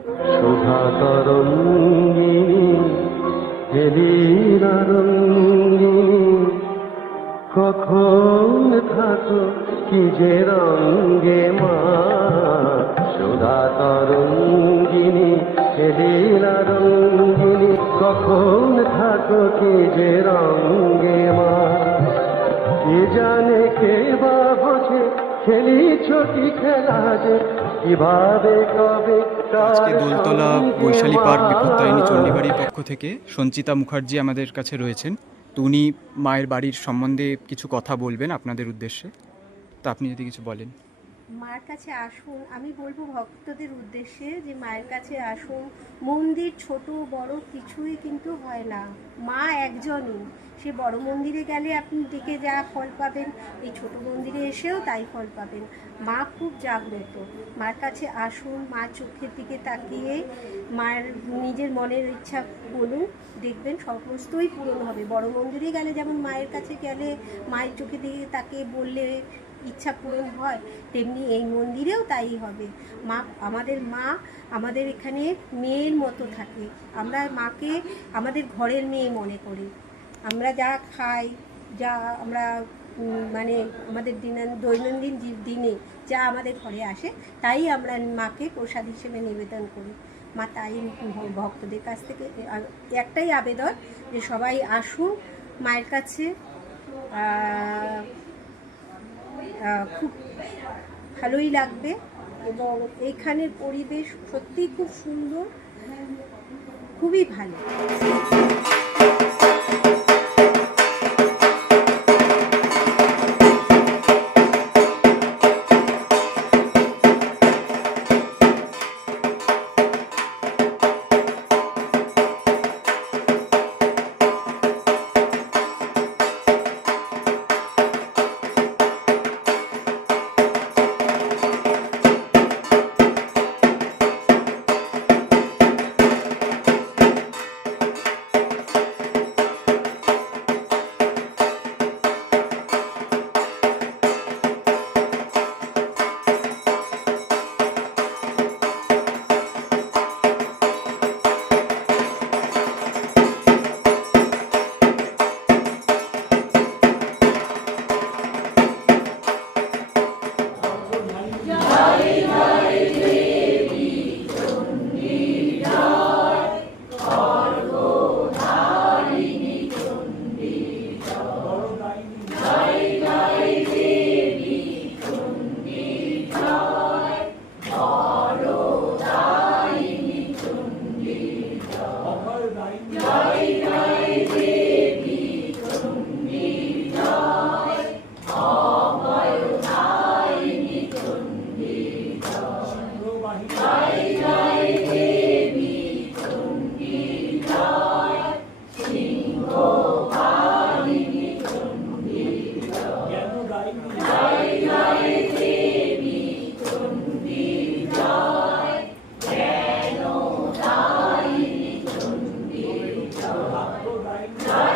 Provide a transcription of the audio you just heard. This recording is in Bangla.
শোভা তরঙ্গিনী হেলিনা রঙ্গিনী, কখন থাকো কি যে রঙ্গে মা। শোভা তরঙ্গিনী হেলিনা রঙ্গিনী, কখন থাকো কি যে রঙ্গে মা। কে জানে কে বা বোঝে খেলিছ কি খেলা যে, কিভাবে কবে। আজকে দোলতলা বৈশালী পার্ক বিপত্তারিণী চণ্ডীবাড়ির পক্ষ থেকে সঞ্চিতা মুখার্জি আমাদের কাছে রয়েছেন। তো উনি মায়ের বাড়ির সম্বন্ধে কিছু কথা বলবেন আপনাদের উদ্দেশ্যে। তো আপনি যদি কিছু বলেন। মায়ের কাছে আসুন, আমি বলবো ভক্তদের উদ্দেশ্যে যে মায়ের কাছে আসুন। মন্দির ছোট বড় কিছুই কিন্তু হয় না, মা একজনই। সে বড় মন্দিরে গেলে আপনি ডেকে যা ফল পাবেন, এই ছোট মন্দিরে এসেও তাই ফল পাবেন। মা খুব জাগ্রত। মার কাছে আসুন, মা চোখের দিকে তাকিয়ে মায়ের নিজের মনের ইচ্ছা বলুন, দেখবেন সমস্তই পূরণ হবে। বড় মন্দিরে গেলে যেমন মায়ের কাছে গেলে মায়ের চোখের দিকে তাকিয়ে বললে ইচ্ছা পূরণ হয়, তেমনি এই মন্দিরেও তাই হবে। মা আমাদের এখানে মেয়ের মতো থাকে। আমরা মাকে আমাদের ঘরের মেয়ে মনে করি। আমরা যা খাই, যা আমরা মানে আমাদের দৈনন্দিন দিনে যা আমাদের ঘরে আসে, তাই আমরা মাকে প্রসাদ হিসেবে নিবেদন করি। মা তাই ভক্তদের কাছ থেকে একটাই আবেদন যে সবাই আসুন মায়ের কাছে। খুব ভালোই লাগবে এবং এইখানের পরিবেশ সত্যিই খুব সুন্দর, খুবই ভালো। জয়